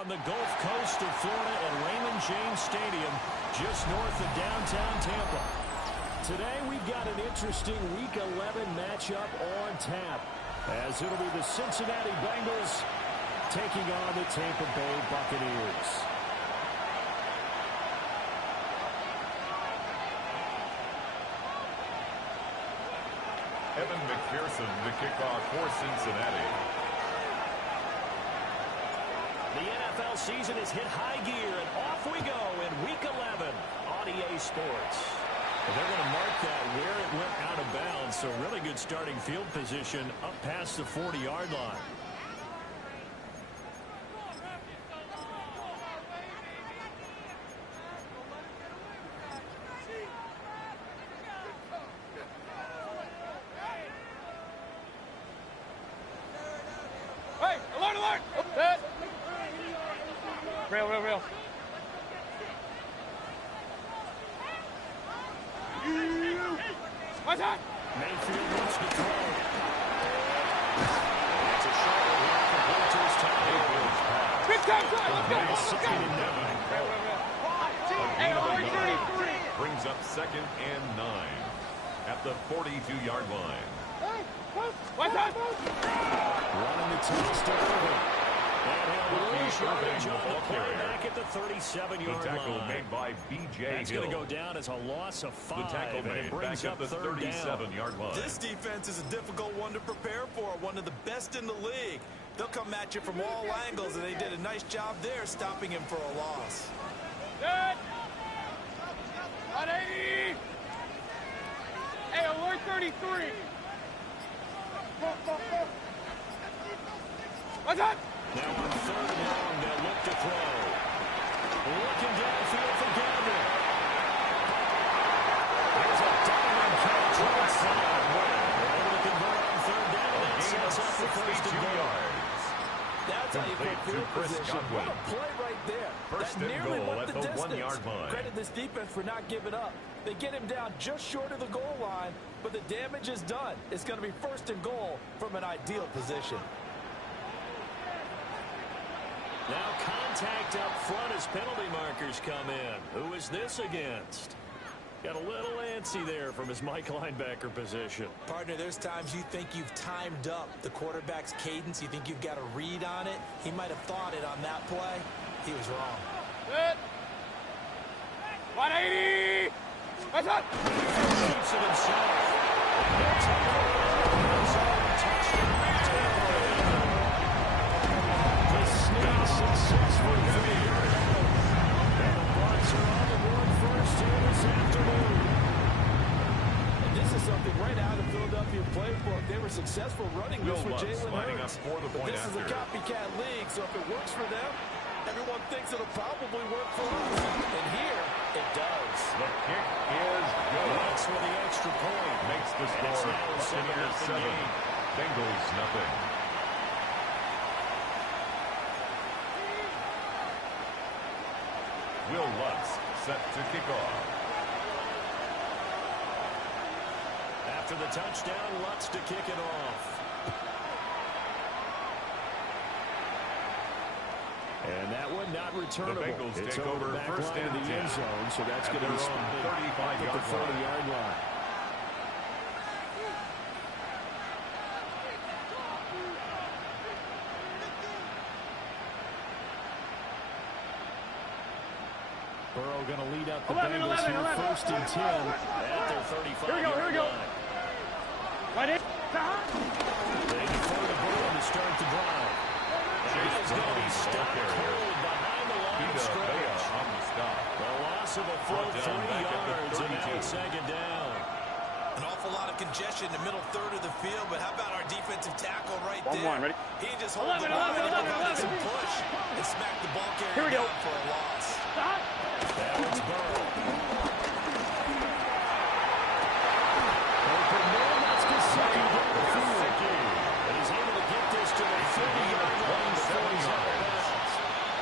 on the Gulf Coast of Florida at Raymond James Stadium, just north of downtown Tampa. Today we've got an interesting Week 11 matchup on tap, as it'll be the Cincinnati Bengals taking on the Tampa Bay Buccaneers. Evan McPherson, the kickoff for Cincinnati. The NFL season has hit high gear, and off we go in Week 11 on EA Sports. Well, they're going to mark that where it went out of bounds, so really good starting field position up past the 40-yard line. Real. What's that? Mayfield wants to throw. It's a shot here for Walters. Big time play. Let's go. Brings up 2nd and 9 at the 42-yard line. What's that? Running the toss to Irvin. And he'll lose yardage on the play back at the 37-yard line. The tackle made by B.J. Hill. That's going to go down as a loss of 5. The tackle made back at the 37-yard line. This defense is a difficult one to prepare for, one of the best in the league. They'll come at you from all angles, and they did a nice job there stopping him for a loss. Good. 180. Hey, alert 33. What's up? Now on 3rd and long, they'll look to throw. Looking downfield for Gabriel. There's a diving catch right side. They're able to convert on 3rd down. That sets up the 1st and goal. That's how you put field position. What a play right there. First that and nearly goal went at the the distance. 1-yard line. Credit this defense for not giving up. They get him down just short of the goal line, but the damage is done. It's going to be 1st and goal from an ideal position. Now contact up front as penalty markers come in. Who is this against? Got a little antsy there from his Mike linebacker position. Partner, there's times you think you've timed up the quarterback's cadence. You think you've got a read on it. He might have thought it on that play. He was wrong. Good. 180. What's up? Shoots it himself. Successful here. And the Bucs are on the board first here this afternoon. And this is something right out of Philadelphia playbook. They were successful running this with Jalen Hurts. But this is a copycat league, so if it works for them, everyone thinks it'll probably work for us. And here, it does. The kick is good. That's for the extra point. Makes the score Buccaneers 7, Bengals nothing. Will Lutz set to kick off. After the touchdown, Lutz to kick it off. And that one not returnable. The Bengals it's take over over the back first line and of the 10. end zone, so that's At going to be their own spotted at 35-yard the 40-yard line. Burrow going to lead up the Bengals here, 1st and 10 at their 35-yard line. Right in. They defer to Burrow to start the drive. And he is going to be stopped cold behind the line of scrimmage. On the stop. The loss of a full 3 yards, and now it's 2nd down. An awful lot of congestion in the middle third of the field, but how about our defensive tackle right there? 1-1, ready? He just hold the ball and some push and smack the ball carrier down for a loss. That one's Burrow. And he's able to get this to the 30-yard line before he's out of bounds.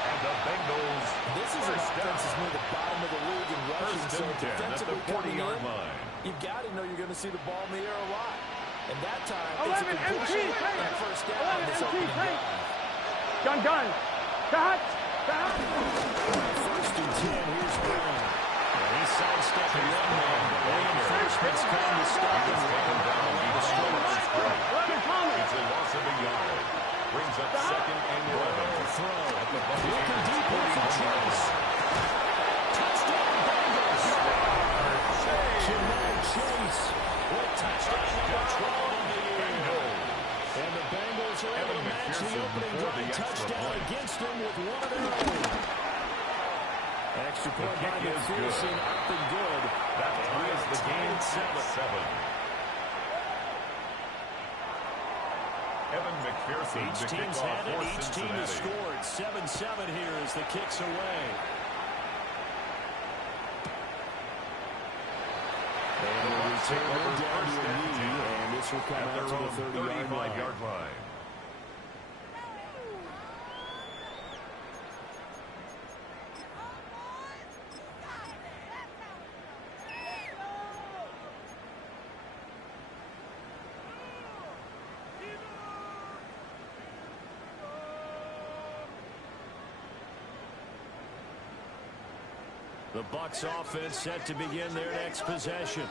And the Bengals. This is an offense that's near the bottom of the league in rushing, so defensively coming in, you've got to know you're going to see the ball in the air a lot. And that time, it's a completion and a 1st down on this opening drive. Gun. Cut. First and 10, here's Brown. And he's sidestepping one man, but reinforcements come to stop him down the stretch. It's a loss of a yard. Brings up second and 11. Throw. Looking deep here for Chase. Touchdown Bengals. Jamar Chase with touchdown number 12 of the year. And the Bengals are able to match the opening drive touchdown against them with one of their own. Extra point by McPherson, up and good. That ties the game 7-7. Evan McPherson. Each team's had it. Each team has scored. 7-7 here as the kick's away. And a return down to a knee, and this will come out to the 35-yard line. The Bucs offense set to begin their next possession.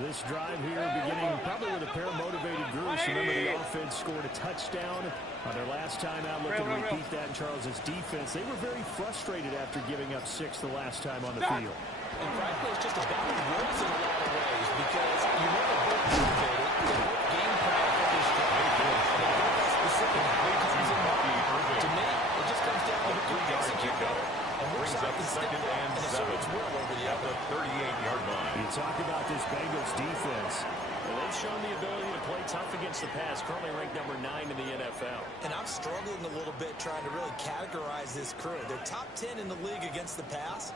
This drive here beginning probably with a pair of motivated groups. Remember, the offense scored a touchdown on their last time out. Looking to repeat that in Charles's defense. They were very frustrated after giving up 6 the last time on the field. And frankly, it's just about the words in a lot of ways because you know they're both motivated. They both game plan for this drive. They both have specific outcomes in mind. To me, it just comes down to who can execute better. And we're second and 7 well over the other 38-yard line. You talk about this Bengals defense. Well, they've shown the ability to play tough against the pass, currently ranked number 9 in the NFL. And I'm struggling a little bit trying to really categorize this crew. They're top 10 in the league against the pass,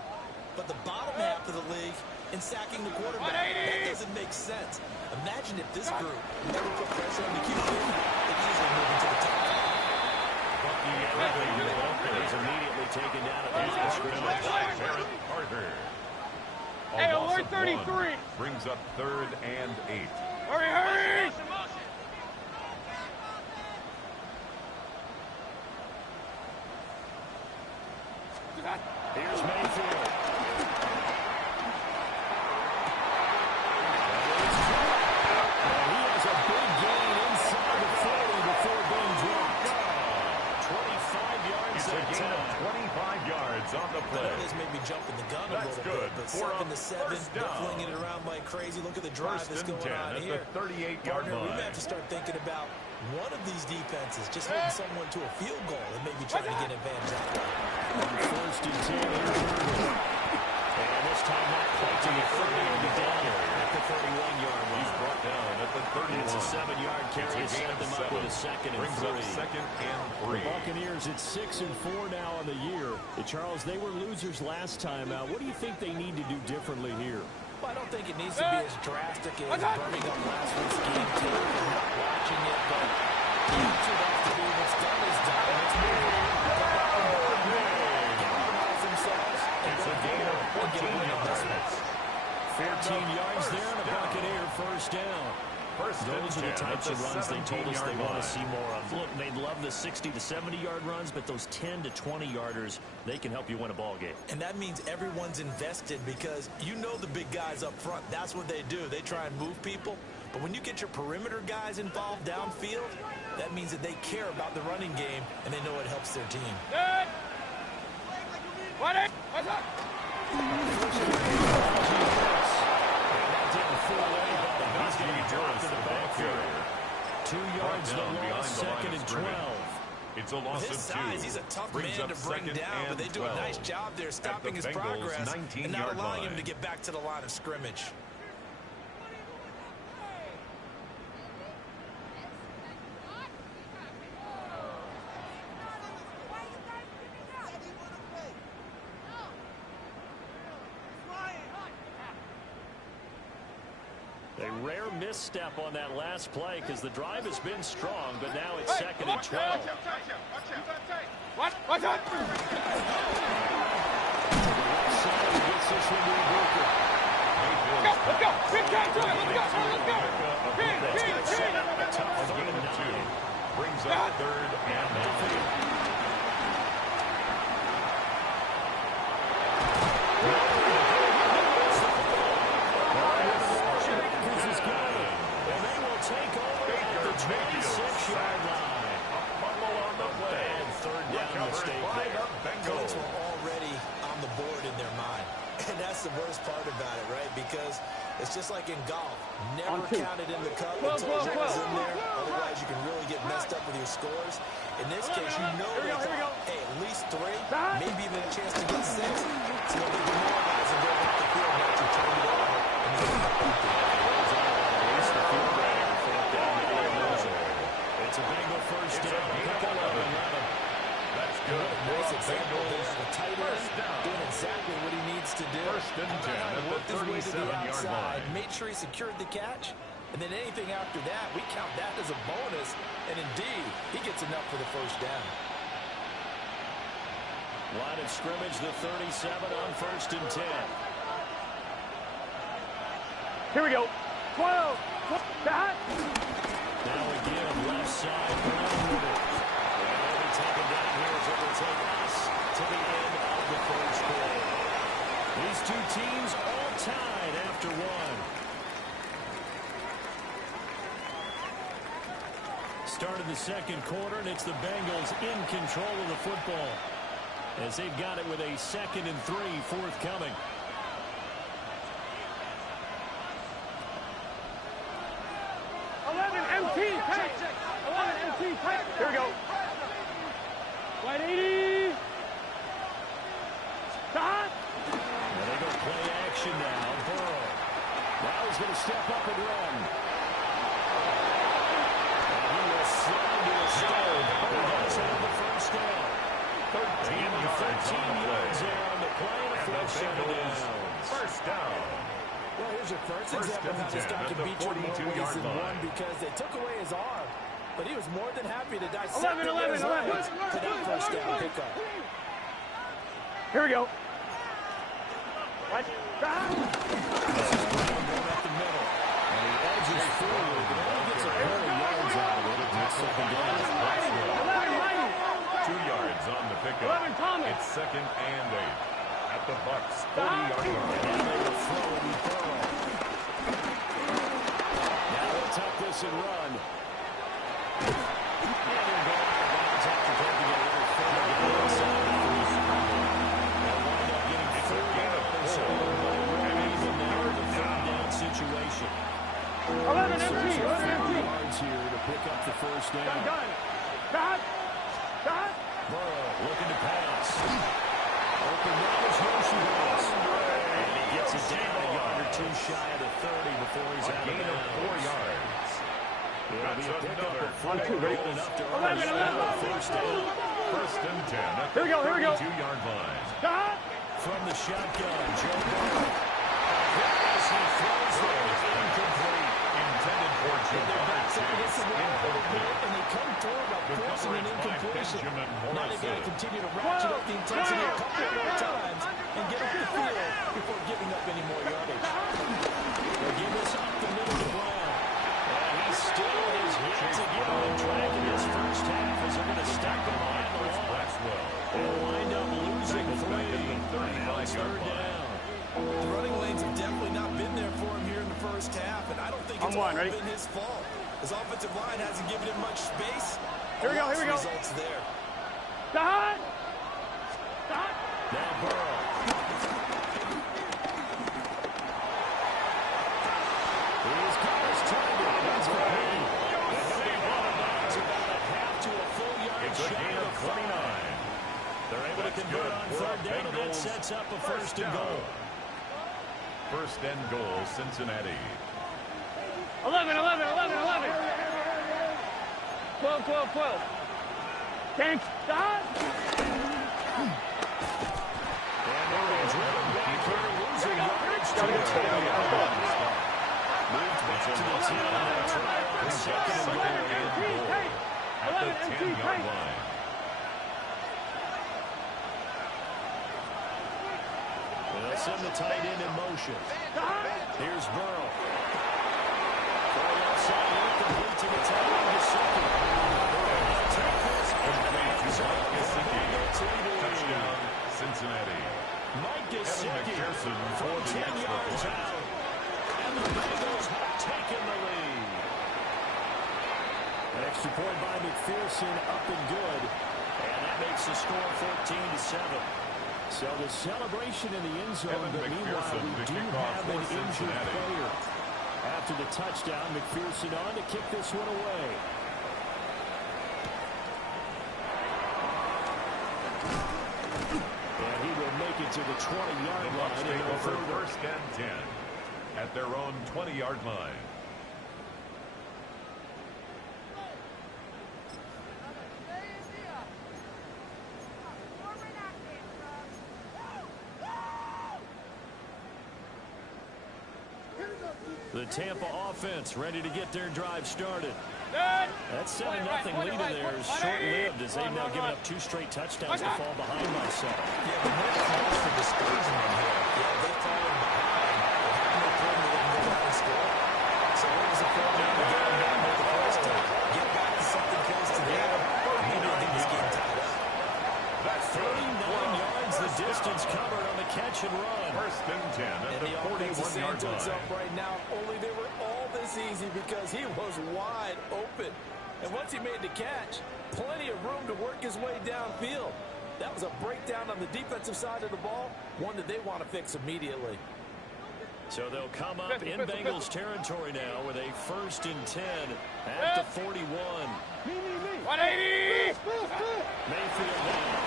but the bottom half of the league in sacking the quarterback. That doesn't make sense. Imagine if this group never put pressure on the QB. They easily move into the top 5. He's immediately taken down at the line of scrimmage. Carter. Hey, alert 33. Brings up 3rd and 8. Hurry, hurry! Here's Mayfield. And he has a big gain inside the 40 before being dropped. 25 yards It's a gain of 25 yards on the play. This made me jump in the gun a That's little good. bit, but For a 7-7, first they're down. flinging it around like crazy. Look at the drive that's going 10 on at here. the 38-yard Partner, we line. may have to start thinking about one of these defenses just holding someone to a field goal and maybe trying to get advantage that way. First and 10, here's Irvin. And this time not quite to the 30 on the down at the 31-yard line. He's brought down at the 31. It's a 7-yard carry to set them up with a second and Brings 3. up 2nd and 3. The Buccaneers at 6-4 now on the year. Charles, they were losers last time out. What do you think they need to do differently here? Well, I don't think it needs to be as drastic as burning up last week's game tape and not watching it, but the answer has to be what's done is done. It's It's a gain of 14 yards. 14 yards there and a Buccaneer first down. Those are the types of runs they told us they want to see more of. Look, they love the 60 to 70-yard runs, but those 10 to 20-yarders, they can help you win a ball game. And that means everyone's invested because you know the big guys up front. That's what they do. They try and move people. But when you get your perimeter guys involved downfield, that means that they care about the running game and they know it helps their team. Good. What's up? He's going to be dropped in the backfield. 2 yards the loss, second and 12. It's a loss With his of 2. size, he's a tough man to bring down, but they do a nice job there stopping his progress and not allowing him to get back to the line of scrimmage. A rare misstep on that last play because the drive has been strong, but now it's second and 12. Watch out! Gets this one to Booker. Let's go! Big time to it! Let's go! A gain of 2. Brings up 3rd and 9. because it's just like in golf. Never count it in the cup until it was in there. Otherwise, you can really get messed up with your scores. In this case, you know they thought, hey, at least 3, maybe even a chance to get 6. So they'll be demoralized and go back to the field now to turn it over. And get it back It's a Bengal first down. Pick 11. That's good. Nice example there. The tight end doing exactly what he needs to do. First and 10 at Worked the his way to the 37-yard outside, line. made sure he secured the catch, and then anything after that, we count that as a bonus. And indeed, he gets enough for the first down. Line of scrimmage, the 37 on first and 10. Here we go. 12. That. Now again, left side, Brown with it. And they'll be taken down here as it will take us to the end of the first quarter. These two teams all tied after one. Start of the second quarter, and it's the Bengals in control of the football as they've got it with a 2nd and 3 forthcoming. Here we go. 180. Stop. And they go play action now. Burrow. Now he's going to step up and run. And he will slide to a stone. He does have the first down. 13 yards there on the play and a first down. First down. Well, here's your first example of how this guy can beat you in more ways than one because they took away his arm. But he was more than happy to dissect 11. to that first down pickup. Here we go. What? This is Brown going up the middle. And he edges forward, but only gets a pair of yards out of it. It's second down. 2 yards on the pickup. It's 2nd and 8 at the Bucs 40-yard line. And they will throw it and Burrow. Now they'll tuck this and run. And they'll go out of bounds after taking a little further inside the first. They'll wind up getting 4 yards and even now in the 3rd down situation. 11 empty. 4 yards here to pick up the first down. Stop. Burrow looking to pass. Open runners, no she goes. And he gets it down a yard or 2 shy of the 30 before he's out of Gain of bounds. 4 yards. It'll be a pickup of 4 good enough to earn 11. a first down. First and 10 at the Here we go. 32-yard line. Stop. From the shotgun, Joe Burrow. As he throws there, it's incomplete. Intended for Joe Their Burrow. backs up against the wall a little bit, and they come through by forcing an incompletion. Now they've got to continue to ratchet up the intensity a couple more times and get off the field before giving up any more yardage. They'll give this up the middle of Brown. And he still is yet to get on track in his first half as they're going to stack him behind the line. They'll wind up losing 3. Now it's 3rd down. The running lanes have definitely not been there for him here in the first half, and I don't think it's all been his fault. His offensive line hasn't given him much space. Here we go. Results there. Stop. Now Burrow. He's got his target. That's for him. And he'll be brought about a half to a full yard. It's a gain of 29. They're able to convert on 3rd down, and that sets up a first and goal. First and goal, Cincinnati. 11. 12. Thanks. Stop. And they're driven back here, losing yardage to the 10-yard line. Moved back to the 10 on that try on 2nd and goal. At the 10-yard line. They'll send the tight end in motion. Here's Burrow. Throw left side, incomplete to the tight end, Gesicki. Take this, complete to Mike Gesicki. Touchdown, Cincinnati. Mike Gesicki for the 10 yards extra out. And the Bengals have taken the lead. An extra point by McPherson, up and good. And that makes the score 14-7. So the celebration in the end zone, but meanwhile we do have an injured player. After the touchdown, McPherson on to kick this one away. And he will make it to the 20-yard line. Take over first and 10 at their own 20-yard line. The Tampa offense ready to get their drive started. That 7-0 lead in there is short-lived as they've now given up 2 straight touchdowns to fall behind myself. Yeah, but no cause for discouragement here. Yeah, they've fallen behind. They have no problem with them going out and score. So what was the problem to get them down with the first time? Get back to something close to there. Maybe I think this game tied up. That's 39 yards the distance covered on the catch and run. First and 10 at the 41-yard line. Up right now, only they were all this easy because he was wide open. And once he made the catch, plenty of room to work his way downfield. That was a breakdown on the defensive side of the ball, one that they want to fix immediately. So they'll come up in Bengals territory now with a 1st and 10 at the 41. 180! Mayfield down.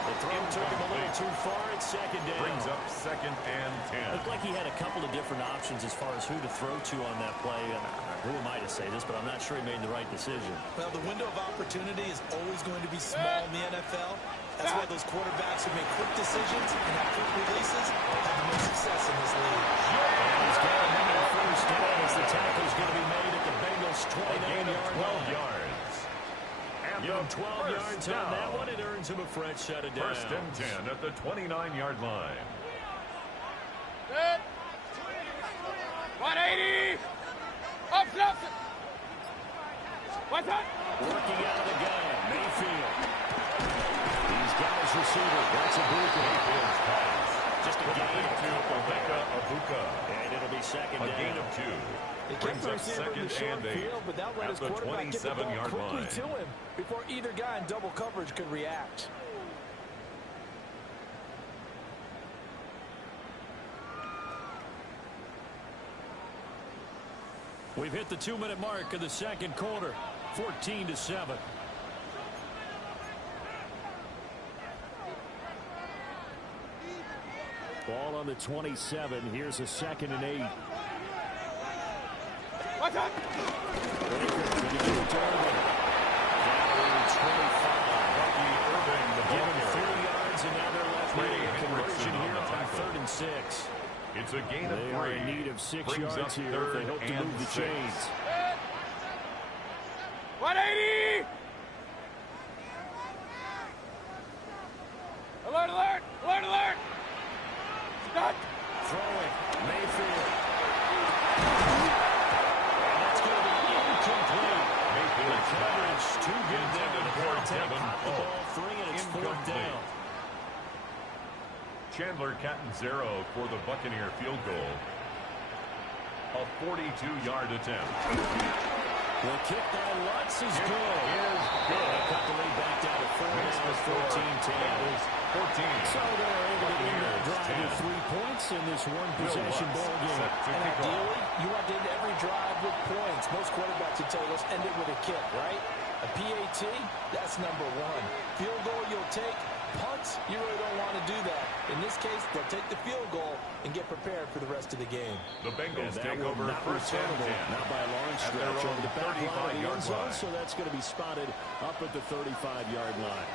The throw took him a little too far at second down. Brings up 2nd and 10. Looked like he had a couple of different options as far as who to throw to on that play. Who am I to say this, but I'm not sure he made the right decision. Well, the window of opportunity is always going to be small in the NFL. That's why those quarterbacks who make quick decisions and have quick releases have the most success in this league. And he's got another first down as the tackle's going to be made at the Bengals' 29-yard 12 yards. Give him 12 yards on that one. It earns him a fresh set of downs. First and 10 at the 29-yard line. 180! Up, Nelson! What's up? Working out of the gun, Mayfield. He's got his receiver. That's Abuka. Mayfield's pass. Just a gain to Abuka. And it'll be second down. A gain of 2. It Brings up 2nd and 8 but that let at his the quarterback get the ball 27-yard quickly line. to him before either guy in double coverage could react. We've hit the 2-minute mark of the second quarter. 14-7. Ball on the 27. Here's a 2nd and 8. What's up? Baker going to give it to Irving. Down to 25. Bucky Irving, the Give him ball 3 yards, and now they're left with a conversion here on tackle. 3rd and 6. It's a gain of 3. They are in need of 6 Brings yards up here if they 3rd hope to and move the 6. chains. 180! Alert, alert! Alert, alert! Stop! Throwing. Mayfield. And that's going to be incomplete. Mayfield's Coverage too good there to for contact. Devin The Pope. ball free, and it's 4th down. Chandler Catanzaro for the Buccaneer field goal. A 42-yard attempt. The kick by Lutz is good. They cut the lead back down to 4. Now it's 14-10. 14. So they're able to end that drive with 3 points in this one-possession ball game. And ideally, you want to end every drive with points. Most quarterbacks would tell us end it with a kick, right? A PAT, that's number 1. Field goal you'll take. Punts, you really don't want to do that. In this case, they'll take the field goal and get prepared for the rest of the game. The Bengals take will over not first and 10. Not by a long At their stretch own over the back line of the 35-yard end zone, line. so that's going to be spotted up at the 35-yard line.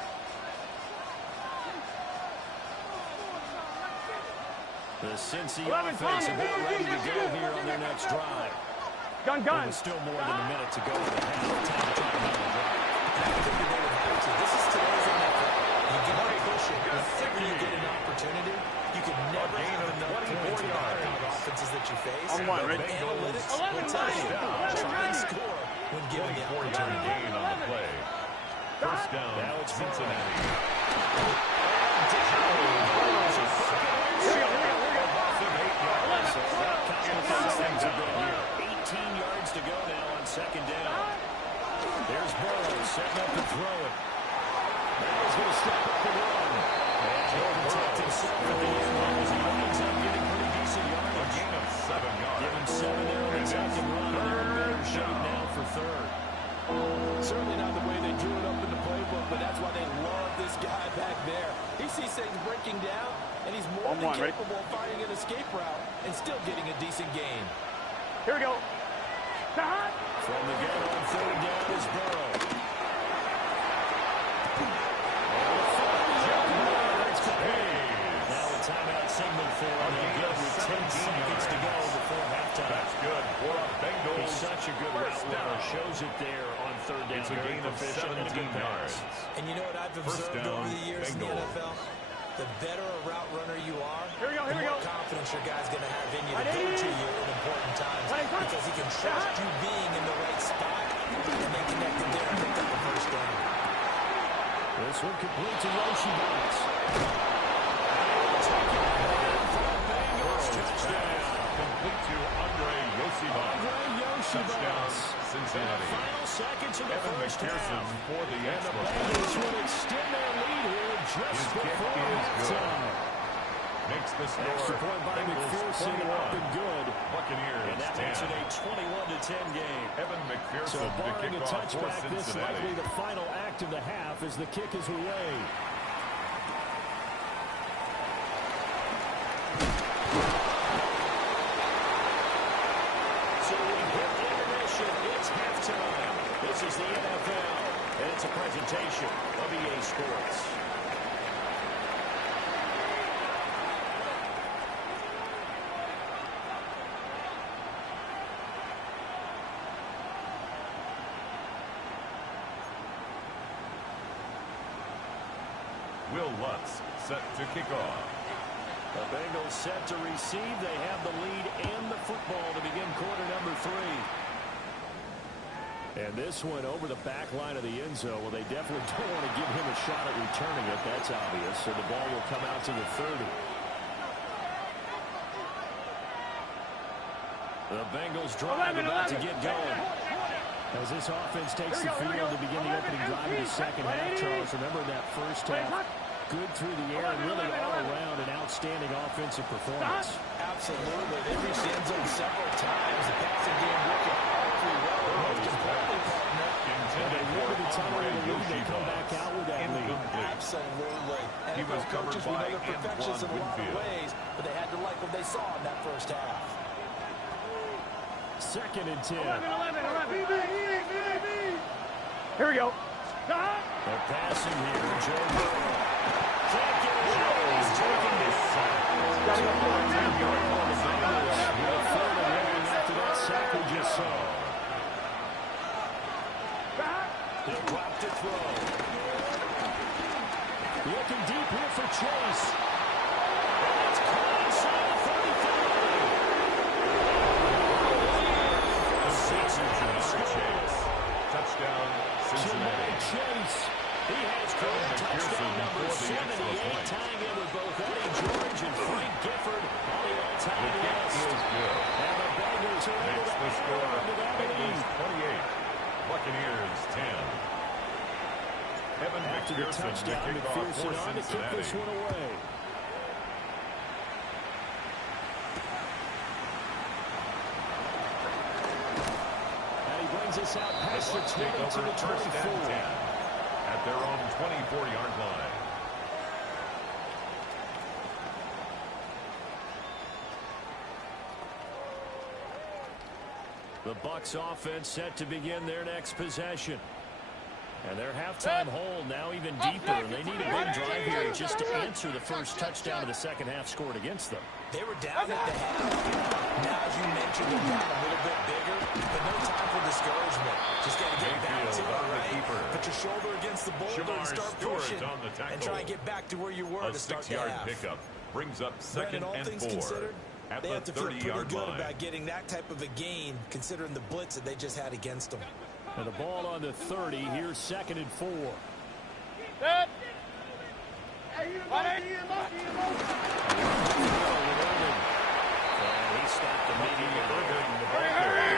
The Cincy offense about ready to go here on their next drive. Gun. With still more than a minute to go in the half. Time to try another drive. I think that they would have to. This is today's NFL. You got to push it whenever you get an opportunity. You can never have enough points with the kind of offenses that you face. Analytics will tell you. Try and score when given the 24-yard opportunity. gain on the play. First down, Now it's Cincinnati. So that complicates things a bit here. 18 yards to go now on second down. There's Burrow setting up to throw it. Now he's going to step up and run. And he'll protect himself at the end as he winds up getting pretty decent yardage. A gain of 7 yards. Give him 7 there on the second run. They're in better shape now for third. Certainly not the way they drew it up in the playbook, but that's why they love this guy back there. He sees things breaking down, and he's more than capable of finding an escape route and still getting a decent gain. Here we go. From the gun on third down is Burrow. Now a timeout signal for him. With 10 seconds to go before halftime. That's good for a Bengals. He's such a good route runner. Shows it there on third down. It's a gain of 17 yards. And you know what I've observed over the years in the NFL? The better a route runner you are, the more confidence your guy's going to have in you to go to you at important times because he can trust you being in the right spot and then connected there and pick up the first down. This one complete to Yoshi Bucks. Complete to Andre Yoshibas. Touchdown, Cincinnati. Final seconds of the Evan first McPherson half. for the And the extra Bengals point. will extend their lead here just His kick before is good. halftime. Makes the score Extra point by Bengals McPherson 21. up and good. Buccaneers And that 10. makes it a 21-10 game. Evan So McPherson to barring kick a off for touchback, this Cincinnati. likely the final act of the half as the kick is away. So we hit intermission. It's halftime. This is the NFL, and it's a presentation of EA Sports. Will Lutz set to kick off. The Bengals set to receive. They have the lead and the football to begin quarter number 3. And this one over the back line of the end zone. Well, they definitely don't want to give him a shot at returning it. That's obvious. So the ball will come out to the 30. The Bengals drive about to get going. As this offense takes the field to begin the opening drive of the second half, Charles, remember that first half, good through the air and really all around an outstanding offensive performance. Absolutely. They reached the end zone several times. The passing game working all three well. Most importantly, partner, And they were the time of the lead. They come back out with that lead. absolutely. He was NFL covered coaches, we by know they're perfectionists in a lot of Antoine ways, but they had to like what they saw in that first half. Second and 10. 11. Here we go. They're passing here. Joe Burrow. Can't get it out. He's taking this sack. Will third and long after that sack we just saw. He'll drop to throw. Looking deep here for Chase. And it's caught inside the 33. Touchdown, Cincinnati. Chase. He has career touchdown number 78, tying in with both Eddie George and Frank Gifford on the all-time The kick list. is good. And the Bengals are able Makes to the hang score on to that Bengals lead. 28, Buccaneers 10. Evan After the McPherson to touchdown, kick off McPherson for on to kick Cincinnati. this one away. And he brings us out past the Bucks 20 take to over the first 24. and 10 at their own 24-yard line. The Bucs offense set to begin their next possession. And their halftime hole now even deeper, and they need a big drive here just to answer the first touchdown of the second half scored against them. They were down at the half. Now, as you mentioned, they're down a little bit bigger, but no time for discouragement. Just got to get back to it, right? Put your shoulder against the boulder and Shamar start Stewart pushing on the tackle. and try and get back to where you were A to start the 6-yard half. pickup brings up second Brandon, all and things 4 considered, at they the have to feel pretty 30-yard good line. about getting that type of a gain, considering the blitz that they just had against them. And the ball on the 30. Here's second and 4. Set. And he stopped immediately.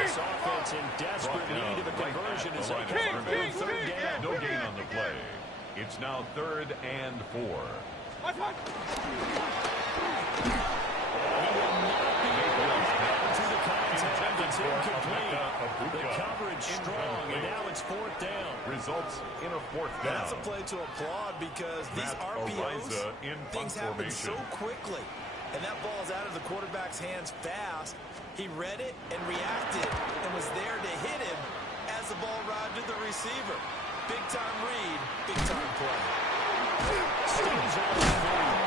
This offense defense in desperate need of a conversion as they come third down. No gain on the play. It's now 3rd and 4. It's incomplete. The coverage strong, and now it's 4th down. Results in a 4th down. That's a play to applaud because these RPOs, things happen so quickly. And that ball's out of the quarterback's hands fast. He read it and reacted and was there to hit him as the ball arrived to the receiver. Big-time read, big-time play. Stays on the field.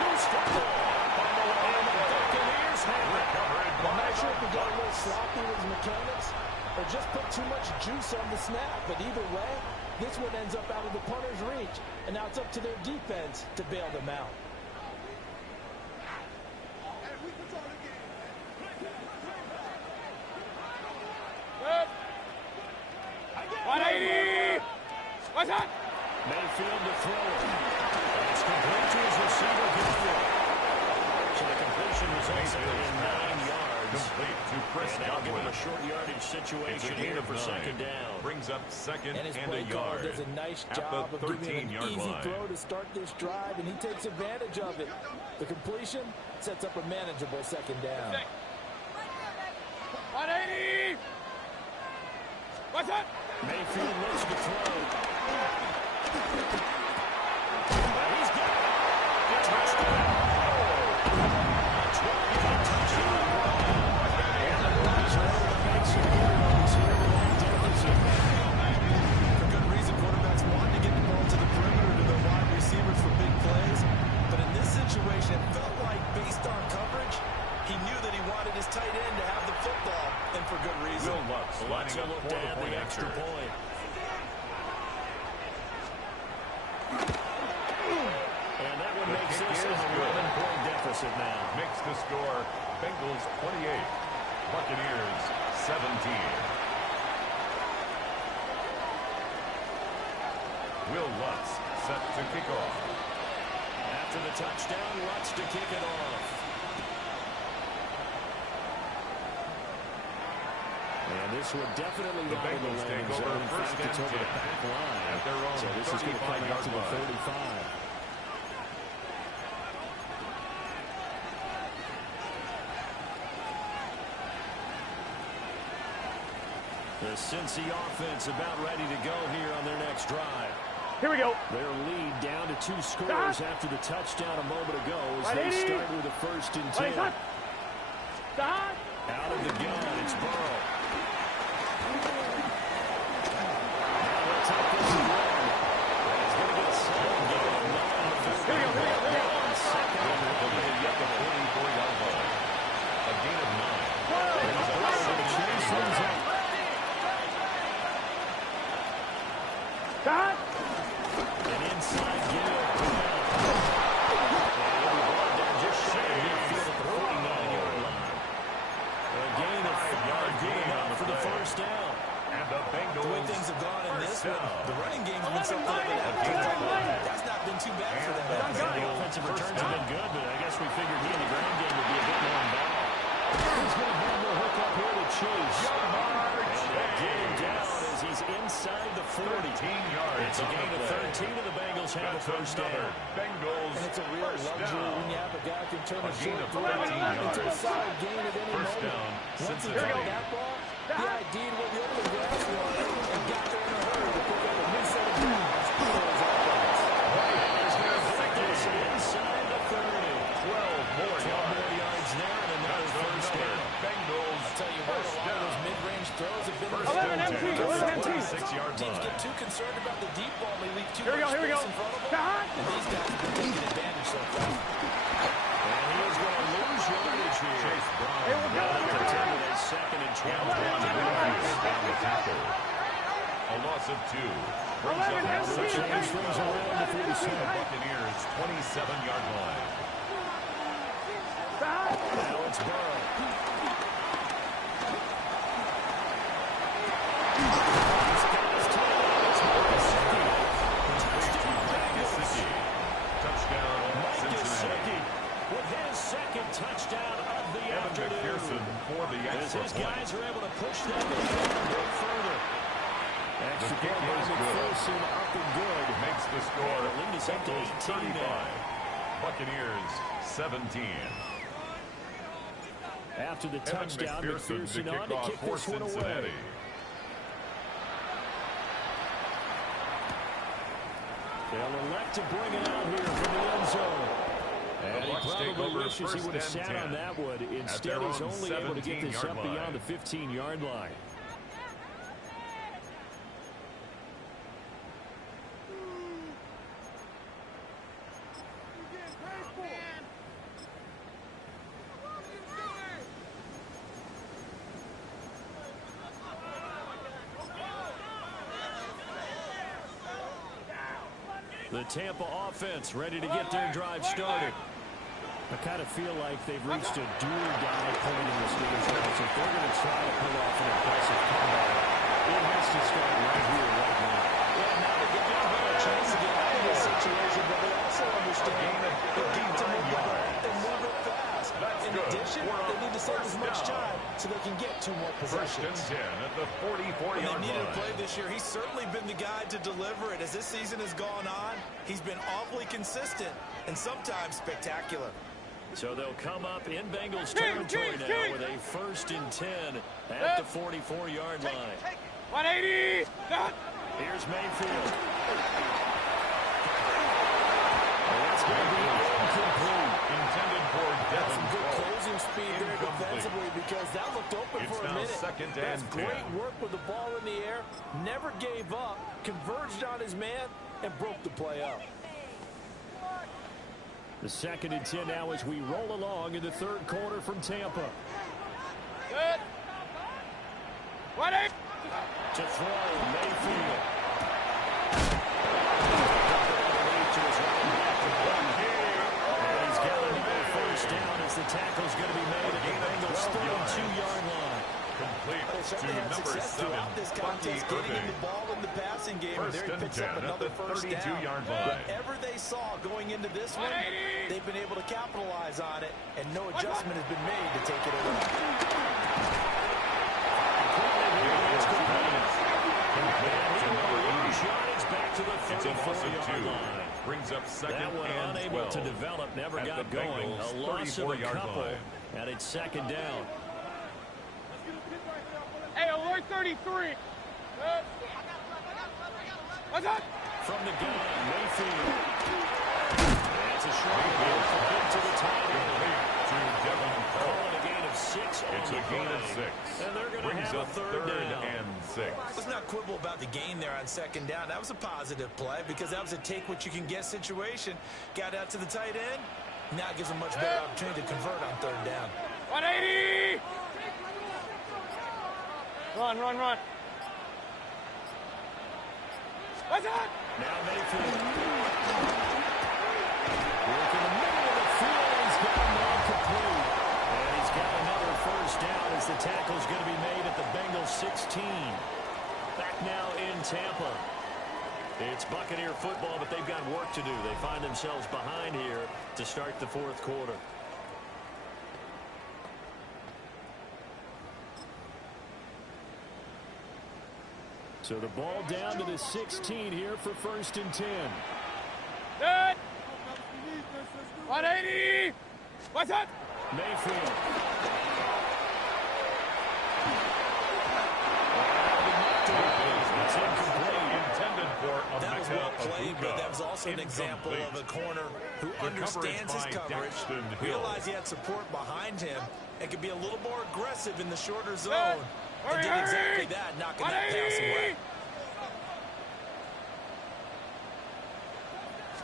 Loose football. And the Buccaneers have it. I'm not sure if he got a little sloppy with his mechanics or just put too much juice on the snap. But either way, this one ends up out of the punter's reach. And now it's up to their defense to bail them out. Mayfield to throw it. It's complete to his receiver, Gilmore. So the completion results in 9 yards. Complete to Chris And now give him Godwin. a short yardage situation here for 2nd down. Brings up 2nd And his and play a caller yard. does a nice at job the of giving him an 13-yard easy line. throw to start this drive, and he takes advantage of it. The completion sets up a manageable 2nd down. 180! What's that? Mayfield looks to throw. He's got it. Touchdown. A 12-yard touchdown. And the Bucs are able to make some inroads here with that deficit. For good reason, quarterbacks want to get the ball to the perimeter to their wide receivers for big plays. But in this situation, it felt like based on coverage, he knew that he wanted his tight end to have the football, and for good reason. Will Lutz Let's lining up look for down the point the extra after. point. And that one makes this an 11-point deficit now. Makes the score Bengals 28, Buccaneers 17. Will Lutz set to kick off. After the touchdown, Lutz to kick it off. And this would definitely The lie in the Bengals take landing over zone. In first fact, it's and over the 10 back line. at their own So this is going to come out to the 35-yard line. 35. The Cincy offense about ready to go here on their next drive. Here we go. Their lead down to 2 scores after the touchdown a moment ago as they start with a 1st and 10. Stop. Out of the gun, it's Burrow. Now they'll take this again. It's going to get settled down. Here we go. On 2nd and 1. At the 44-yard line. A gain of 9. Chase runs up. Stop. An inside give. And he'll be brought down just shy of midfield at the 49-yard line. A gain of 5, good enough for the 1st down. And the Bengals. The way things have gone in this first one, down. the running game's been something of an That's not been too bad for them. The offensive returns have been good, but I guess we figured he in the ground game would be a bit more involved. He's going to have no hook up here to Chase. And they'll get him down as he's inside the 40. 13 yards. It's a gain of 13, and the Bengals have a 1st down. Bengals. And it's a real first luxury down. when you have a guy who can turn a gain short of throw 13 into a yards. solid gain at any First moment. down, Once he Cincinnati. got that ball, he ID'd where the open grass was and got there in a hurry to pick up a new set of downs for his offense. He's going to flick this inside the 30. 12 more 12 yards. more yards there, and another That's 1st another down. Bengals. I'll tell you what, a lot of those mid-range throws have been 11 MT, 11 MT. 26-yard Teams line. get too concerned about the deep ball. They leave too Here we much go. Here we go. space in front of them. Stop. And these guys have been taking advantage so far. And he is going to lose yardage here. Chase Brown. Hey, we're going. They'll take it as 2nd and 12. Down the tackle. A loss of 2. Brings 11 up MT. James runs around the 47. Buccaneers 27-yard line. Stop. Now it's Burrow. Touchdown, Mike Cincinnati. Gesicki with his 2nd touchdown of the Evan afternoon. McPherson for the As extra his point. guys are able to push push them a bit further. Extra point by McPherson, up and good. Makes the score. The lead is up to 18 now. Buccaneers 17. After the touchdown, McPherson on to kick this one away. They'll elect to bring it out here from the end zone. And he probably wishes he would have sat on that one. Instead, he's only able to get this up beyond the 15-yard line. The Tampa offense ready to get their drive started. I kind of feel like they've reached a do-or-die point in this game. So if they're going to try to pull off an impressive comeback, it has to start right here, right now. Yeah, now they're getting a chance to get out of this situation, but they also understand they need to move the ball and move it fast. In addition, they need to save as much time so they can get 2 more possessions. First and 10 at the 44-yard line. They needed to play this year. He's certainly been the guy to deliver it. As this season has gone on, he's been awfully consistent and sometimes spectacular. So they'll come up in Bengals territory now with a 1st and 10 at the 44-yard line. 180. Here's Mayfield. That's going to be incomplete. Intended for Devin Some good Cook. closing speed there defensively because that looked open It's for a now minute. 2nd That's and great 10. work with the ball in the air. Never gave up. Converged on his man and broke the play up. The 2nd and 10 now as we roll along in the 3rd quarter from Tampa. Good. 180. To throw, Mayfield. And he's got another 1st down as the tackle's going to be made at the Bengals' 32-yard line. Complete They to certainly had number success 7, throughout this contest, Bucky getting Irving. the ball in the passing game. And there he 1st and picks 10 up at another the 1st down. 32-yard line. Whatever they saw going into this one, they've been able to capitalize on it, and no adjustment has been made to take it away. Back to the It's a loss of 2. 34-yard line. Brings up 2nd That one and unable 12. to develop, never At got the going. Bengals' A loss of a 34-yard couple, line. and it's 2nd down. Hey, alert 33. Good. What's that? From the gun, Mayfield. It's a short ball to the tight end. To Devin Cook. Calling a gain of 6 on It's the a gain of play. 6. And they're going to Brings have a up 3rd down. and 6. Let's not quibble about the gain there on 2nd down. That was a positive play because that was a take-what-you-can-get situation. Got out to the tight end. Now it gives a much better opportunity to convert on 3rd down. 180. Run. What's that? Now Mayfield. Working the middle of the field. He's got a man complete. And he's got another 1st down as the tackle's going to be made at the Bengals 16. Back now in Tampa. It's Buccaneer football, but they've got work to do. They find themselves behind here to start the 4th quarter. So the ball down to the 16 here for 1st and 10. Good. 180. What's that? Mayfield. It's incomplete. Intended for That was well played, but that was also an example of a corner who understands his coverage, realized he had support behind him, and could be a little more aggressive in the shorter zone, and did exactly that, knocking that pass away.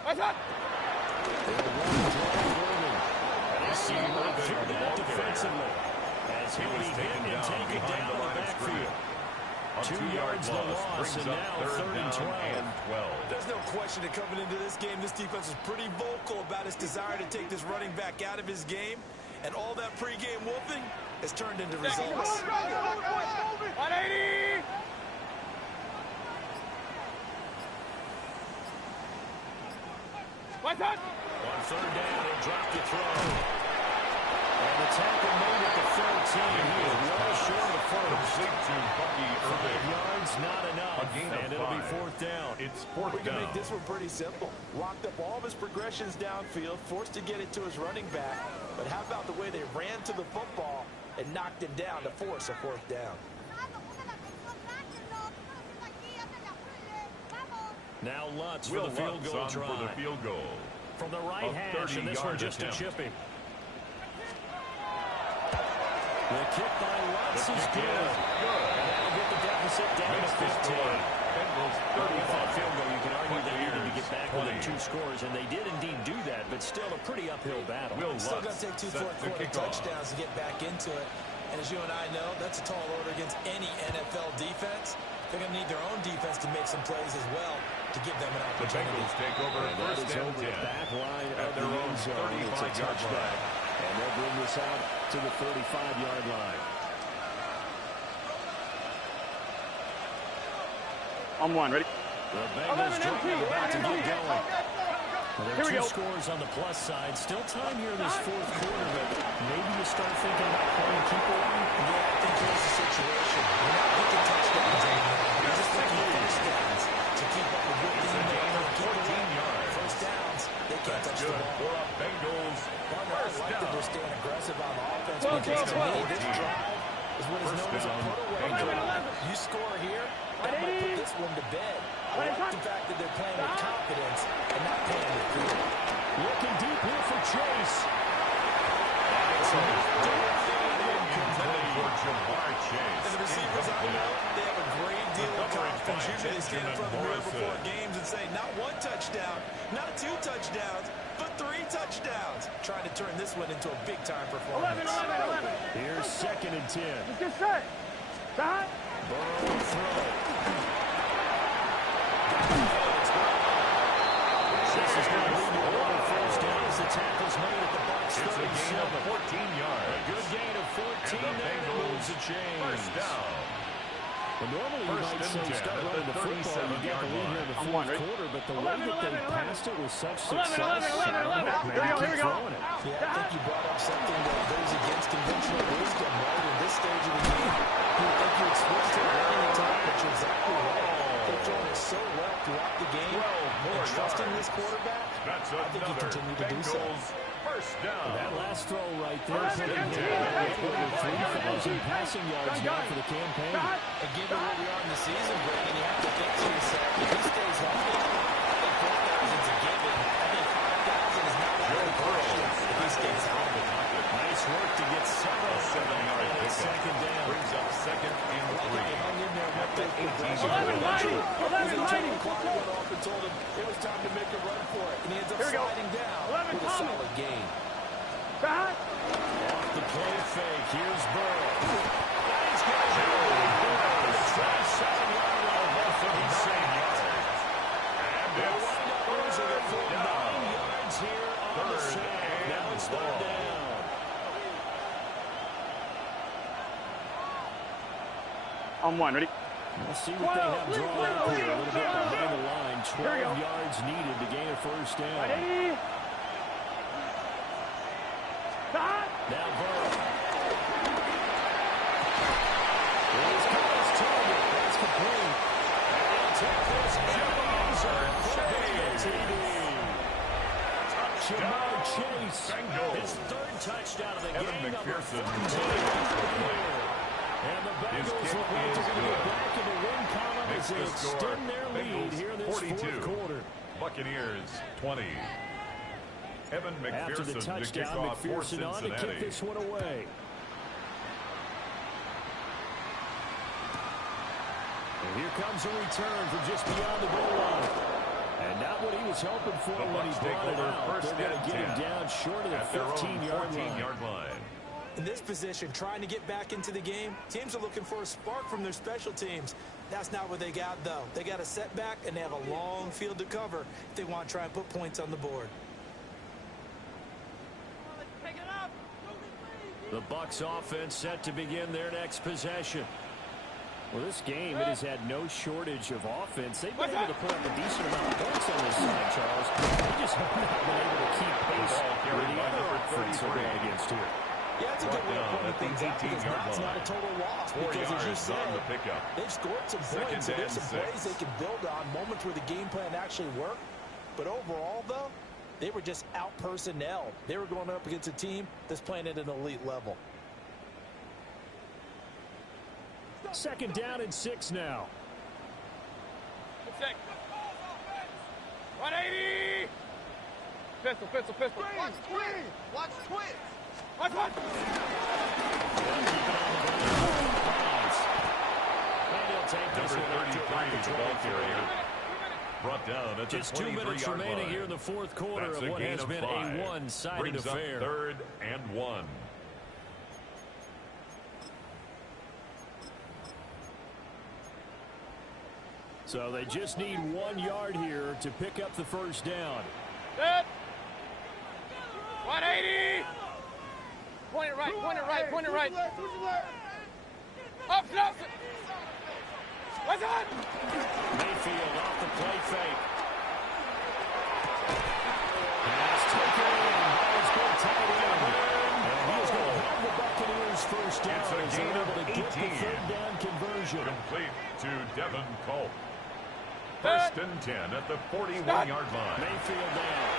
What's that? Defensively, as he was taken down the backfield. 2 yards the loss, and now 3rd and 12. There's no question that coming into this game, this defense was pretty vocal about its desire to take this running back out of his game, and all that pregame whooping has turned into results. 180. What's that? On 3rd down, he'll drop the throw. And the tackle made at the 13. He is well short of the first. Complete to Bucky Irving. 5 yards, not enough. A gain of and it'll 5. be fourth down. It's fourth We can down. make this one pretty simple. Locked up all of his progressions downfield, forced to get it to his running back. But how about the way they ran to the football and knocked him down to force a fourth down? Now Lutz for the field goal Lutz try. for the field goal. From the right hash, and this one just a chipping. The kick by Lutz is good. And that'll get the deficit down to 15. Bengals With that 35. field goal, you can argue they needed to get back 20. within 2 scores, and they did indeed do that, but still a pretty uphill battle. Will Still Lutz going to take 2 set fourth the quarter kickoff. touchdowns to get back into it. And as you and I know, that's a tall order against any NFL defense. They're going to need their own defense to make some plays as well to give them an The opportunity. Bengals take over And that first is and over the 10. back line At of the their own end zone. It's a 35-yard touchback. line. And they'll bring this out to the 35-yard line. On one, ready? The Bengals drive about to get going. Well, there are 2 scores on the plus side. Still time here in this fourth quarter, but maybe you start thinking about playing keep away. Yeah, I think here's the situation. You're not picking touchdowns anymore. You're just picking first downs to keep up with your team. Keep 14 yards. First downs, they can't touch the Good ball. for a Bengals. Partner, I First like down. that they're staying aggressive on offense Close, because to close, me, close. this drive is what is First known as a down, put-away Bengals. drive. You score here, that might put this one to bed. I like the fact that they're playing with confidence and not playing with fear. Looking deep here for Chase. Intended for Jamar Chase. And the receivers, I know, they have a great deal of confidence. Usually they stand in front of the mirror before games and say, not 1 touchdown, not 2 touchdowns, but 3 touchdowns. Trying to turn this one into a big-time performance. 11. Here's 2nd and 10. Just set. Stop. Burrow will throw. This is going to lead to another first down as the tackle's made at the Bucs It's a gain of 37. 14 yards. Good gain of 14 And the there. Bengals Moves the chains. First down. Well, normally you First might and say 10 start at running the the football. You get the lead here in the I'm fourth one, right? quarter, but the way that they passed it with such 11. success, Here we go. throwing it. Yeah, I think you brought up something that goes against conventional wisdom, right? In this stage of the game, you would think you would switch to a running attack, but you're exactly right. They're throwing it so well throughout the game. 12 more And trusting yards. this quarterback, That's I think you another continue to do so. Bengals first down. That last throw right there, First putting and him 10. over 3,000 passing yards now for the campaign. And given where we are in the season, Brandon, you have to think to yourself, if he stays healthy, I think 4,000's a given. I think 5,000 is not that Joe important Burrow if he stays healthy. Nice work to get several. 7-yard And it's pickup. second down. Brings up second and 3. Hung in there with the 11 mighty. 11 mighty. The clock went off and told him it was time to make a run for it. And he ends up Here we go. sliding down 11 with a coming. solid gain. Stop. Off the play fake. Here's Burrow. Nice catch. Last 7-yard line. About 37 yards. And They'll it's wind up losing a full 9 yards here on the Third sack. and Now it's third long. down. On one, ready? Let's see what they have drawn up here. A little bit behind the line. Here we go. 12 yards needed to gain a first down. Ready? Stop. Now Burrow. Here's Kyle's target. That's complete. And he'll take this. Jamar Chase. Bengals. His 3rd touchdown of the Evan game. Number McPherson. 14. And the His Bengals kick look like is they're going to good. get back in the win column Makes as they the score. extend their lead Bengals here in this 42. fourth quarter. Buccaneers 20. Evan After the McPherson to kick touchdown, off for McPherson on to kick Cincinnati. this one away. And here comes a return from just beyond the goal line. And not what he was hoping for The when he Bucs take brought it over out. first They're going and to get him 10 down short of the at their own 15-yard line. 14-yard line. In this position, trying to get back into the game, teams are looking for a spark from their special teams. That's not what they got, though. They got a setback, and they have a long field to cover if they want to try and put points on the board. The Bucs offense set to begin their next possession. Well, this game, it has had no shortage of offense. They've been able to put up a decent amount of points on this side, Charles. They just have not been able to keep pace Ball with carried the by other number offense they're 33. going against here. Yeah, that's a good way of pointing things out because now it's not a total loss. Because as you said, they've scored some points, so there's some plays they can build on, moments where the game plan actually worked. But overall, though, they were just out-personnel. They were going up against a team that's playing at an elite level. 2nd down and 6 now. 180! Pistol. Watch twins! Watch! And he'll take this one up to about the 23. Brought down at just the 2 minutes remaining line. here in the 4th quarter of what has been a one-sided affair. 3rd and 1. So they just need 1 yard here to pick up the 1st down. Set. 180! Point it right. Up, close. What's on? Mayfield off the play fake. Pass taken in. Ball's been tied in. And he's going to have the Buccaneers 1st down. It's a gain of 18. Get the 3rd down conversion. Complete to Devin Culp. 1st and 10 at the 41-yard line. Mayfield down.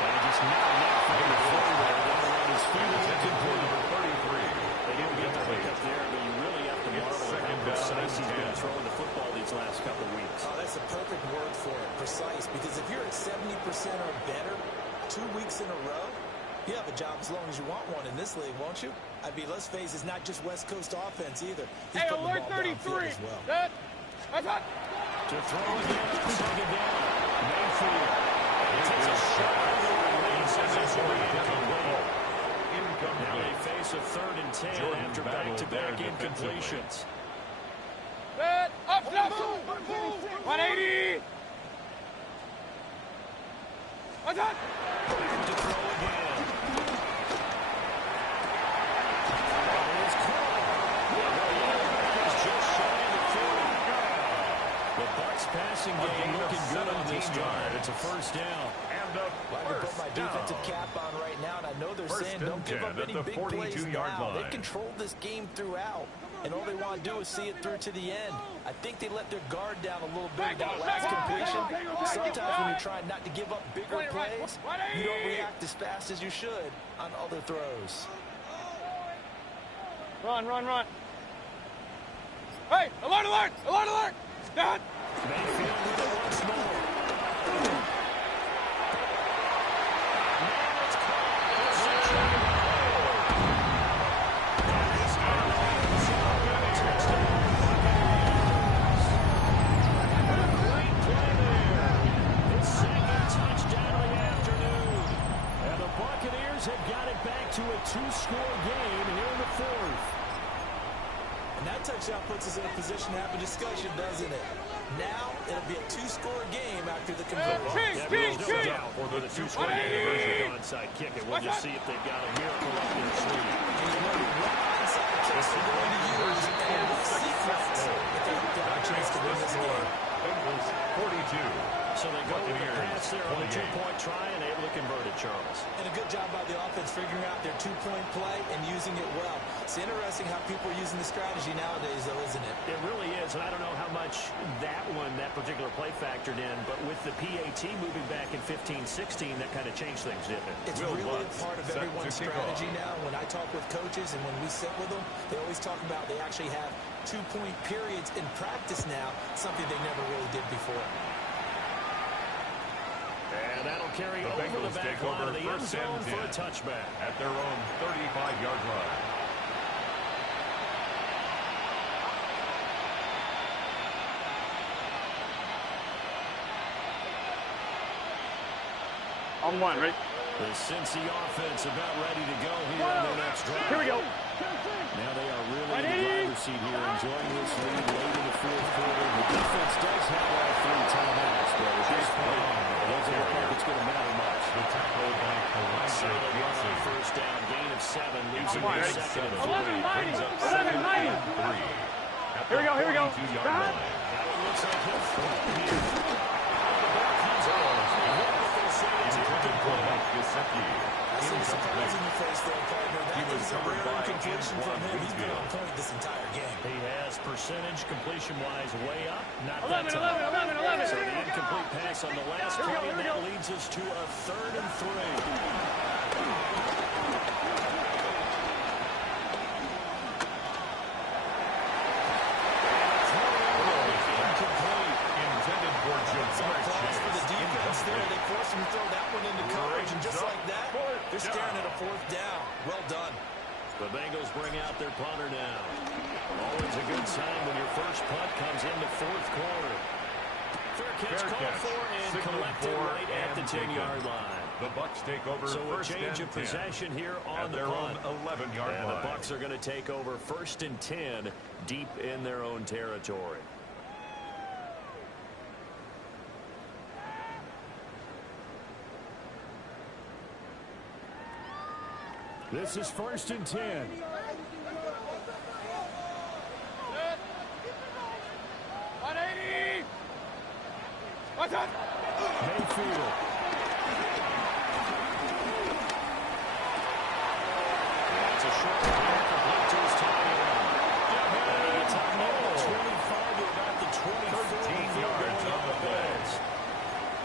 And just not enough for the forward. On his feet. Number 33. They didn't get the pick up there, but you really have to marvel at how precise he's been throwing the football these last couple of weeks. Oh, that's a perfect word for it, precise. Because if you're at 70% or better 2 weeks in a row, you have a job as long as you want one in this league, won't you? I mean, let's face it, it's not just West Coast offense either. He's putting the ball downfield as well. Set. What's on? To throw again on 2nd down. Mayfield. He takes a shot at the release as it's incomplete. Now they face a 3rd and 10 after back-to-back incompletions. Set. Up, 180! What's on? Back to throw again. It's caught. He's just shy of the 40. The Bucs passing game looking good on this drive. It's a 1st down. I can put my defensive cap on right now, and I know they're saying don't give up any big plays now. They controlled this game throughout, and all they want to do is see it through to the end. I think they let their guard down a little bit with that last completion. Sometimes when you're trying not to give up bigger plays, you don't react as fast as you should on other throws. Run. Hey, alert! Down. Mayfield with it once more. Have got it back to a 2-score game here in the 4th. And that touchdown puts us in a position to have a discussion, doesn't it? Now it'll be a 2-score game after the conversion. No doubt for the 2-score game. Onside kick, and we'll just see if they've got a miracle up their sleeve. And you know what onside kicks they're going to use and what sequence if they have a chance to win this game. Bengals 42. So they go with the pass there on the 2-point try and able to convert it, Charles. And a good job by the offense figuring out their 2-point play and using it well. It's interesting how people are using the strategy nowadays, though, isn't it? It really is, and I don't know how much that particular play factored in, but with the PAT moving back in 15-16, that kind of changed things, didn't it? It's really a part of everyone's strategy now. When I talk with coaches and when we sit with them, they always talk about they actually have 2-point periods in practice now, something they never really did before. And that'll carry over the back line of the end zone for a touchback. At their own 35-yard line. On 1, ready? The Cincy offense about ready to go here on their next drive. Here we go. Now they are really in the driver's seat here, enjoying this lead late in the 4th quarter. The defense does have all 3 timeouts, but at this point, it doesn't look like it's going to matter much. The tackle by Solid run on 1st down, gain of 7, leaves them Right. 2nd and 3. 11-90. Here we go. Yard line. That one looks like he'll throw it here. That's surprise in your face there, partner. That is a rare completion from him. He's been on point this entire game. He has percentage completion-wise way up. Not 11, that time. 11, 11, 11. So the incomplete pass on the last play, and that leads us to a 3rd and 3. They force him to throw that one into coverage, and just like that, they're staring at a 4th down. Well done. The Bengals bring out their punter now. Always a good sign when your first punt comes in the 4th quarter. Fair catch called for and collected right at the 10-yard line. The Bucs take over. So a change of possession here on the punt. 11-yard line. And the Bucs are going to take over 1st and 10 deep in their own territory. This is 1st and 10. 180. What's that? Mayfield. It's a short pass complete to his tight end. It's up near the 25 to about the 24 yards on the bench.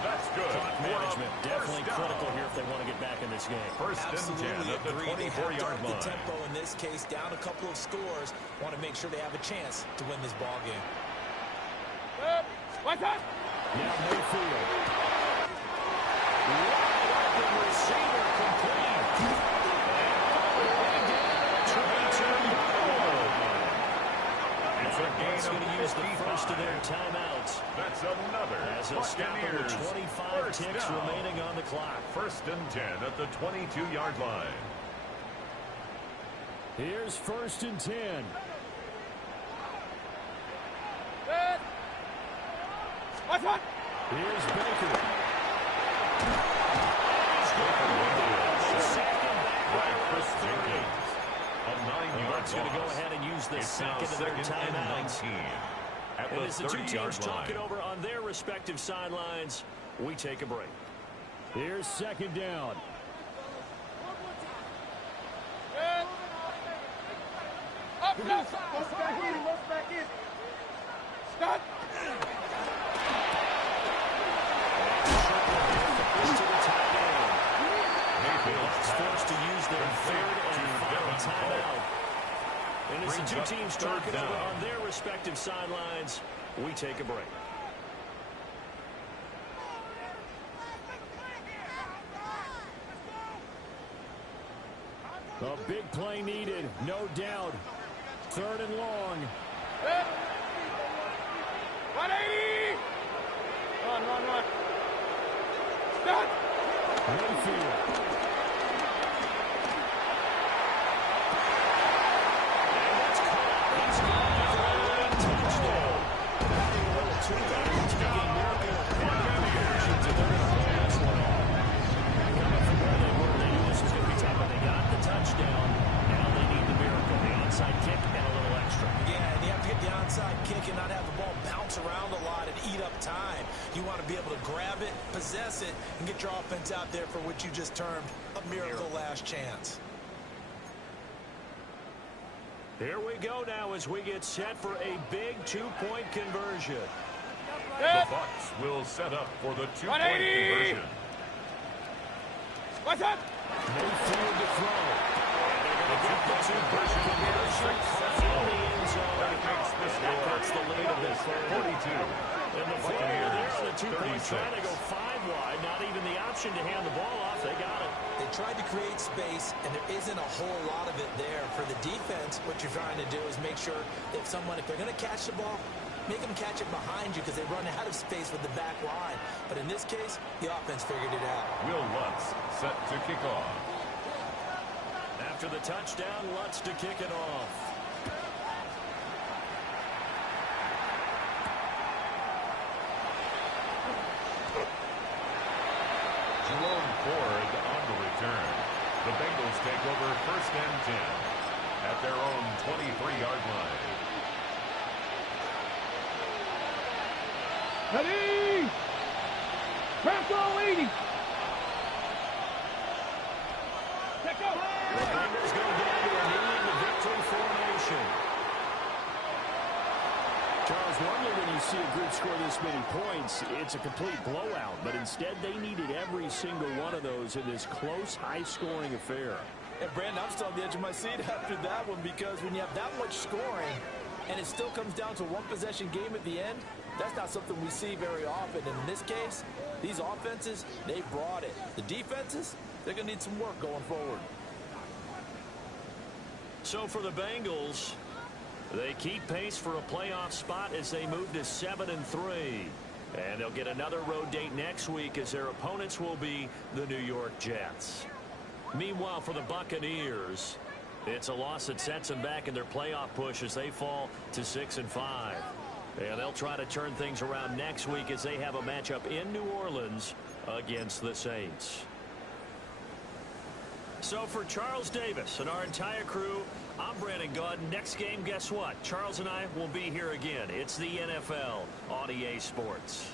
That's good. Clock management definitely critical here if they want to get back in this game. 1st and 10 at the 24-yard line. The tempo in this case, down a couple of scores, want to make sure they have a chance to win this ball game. What's that? Now Mayfield. Wide open receiver complete. It's a gain It's of going to use the 55. first of their timeouts. That's another. As he'll stop him with Buccaneers 25 first ticks down. remaining on the clock. 1st and 10 at the 22-yard line. Here's 1st and 10. What's that? Here's Baker. A 9-yard It's going to go ahead and use the It's now second of their 2nd and timeouts. 19 at And the as the two 30-yard teams talk it line. over on their respective sidelines, we take a break. Here's 2nd down. Up, down. Most back in. Start. Bucs forced to use their 3rd and final timeout. And as the two teams talk it over on their respective sidelines, we take a break. A big play needed, no doubt. 3rd and long. 180. Run. Start. Mayfield. Kick and not have the ball bounce around a lot and eat up time. You want to be able to grab it, possess it, and get your offense out there for what you just termed a miracle last chance. Here we go now as we get set for a big two-point conversion. The Bucs will set up for the 2-point 180. conversion. What's that? Mayfield to throw. The two-point conversion in the end zone. That makes the score That's the lead of this 42. And the Buccaneers there on the two-point trying to go 5 wide. Not even the option to hand the ball off. They got it. They tried to create space, and there isn't a whole lot of it there. For the defense, what you're trying to do is make sure that if they're going to catch the ball, make them catch it behind you because they run out of space with the back line. But in this case, the offense figured it out. Will Lutz set to kick off. After the touchdown, Lutz to kick it off. Jerome Ford on the return. The Bengals take over 1st and 10 at their own 23-yard line. Ready! Franco 80. The Bengals go down to a knee in the victory formation. Charles, normally when you see a group score this many points, it's a complete blowout. But instead, they needed every single one of those in this close, high-scoring affair. And, Brandon, I'm still on the edge of my seat after that one because when you have that much scoring and it still comes down to one possession game at the end, that's not something we see very often. And in this case, these offenses, they brought it. The defenses, they're going to need some work going forward. So for the Bengals, they keep pace for a playoff spot as they move to 7-3. And they'll get another road date next week as their opponents will be the New York Jets. Meanwhile, for the Buccaneers, it's a loss that sets them back in their playoff push as they fall to 6-5. And they'll try to turn things around next week as they have a matchup in New Orleans against the Saints. So for Charles Davis and our entire crew, I'm Brandon Gaudin. Next game, guess what? Charles and I will be here again. It's the NFL on EA Sports.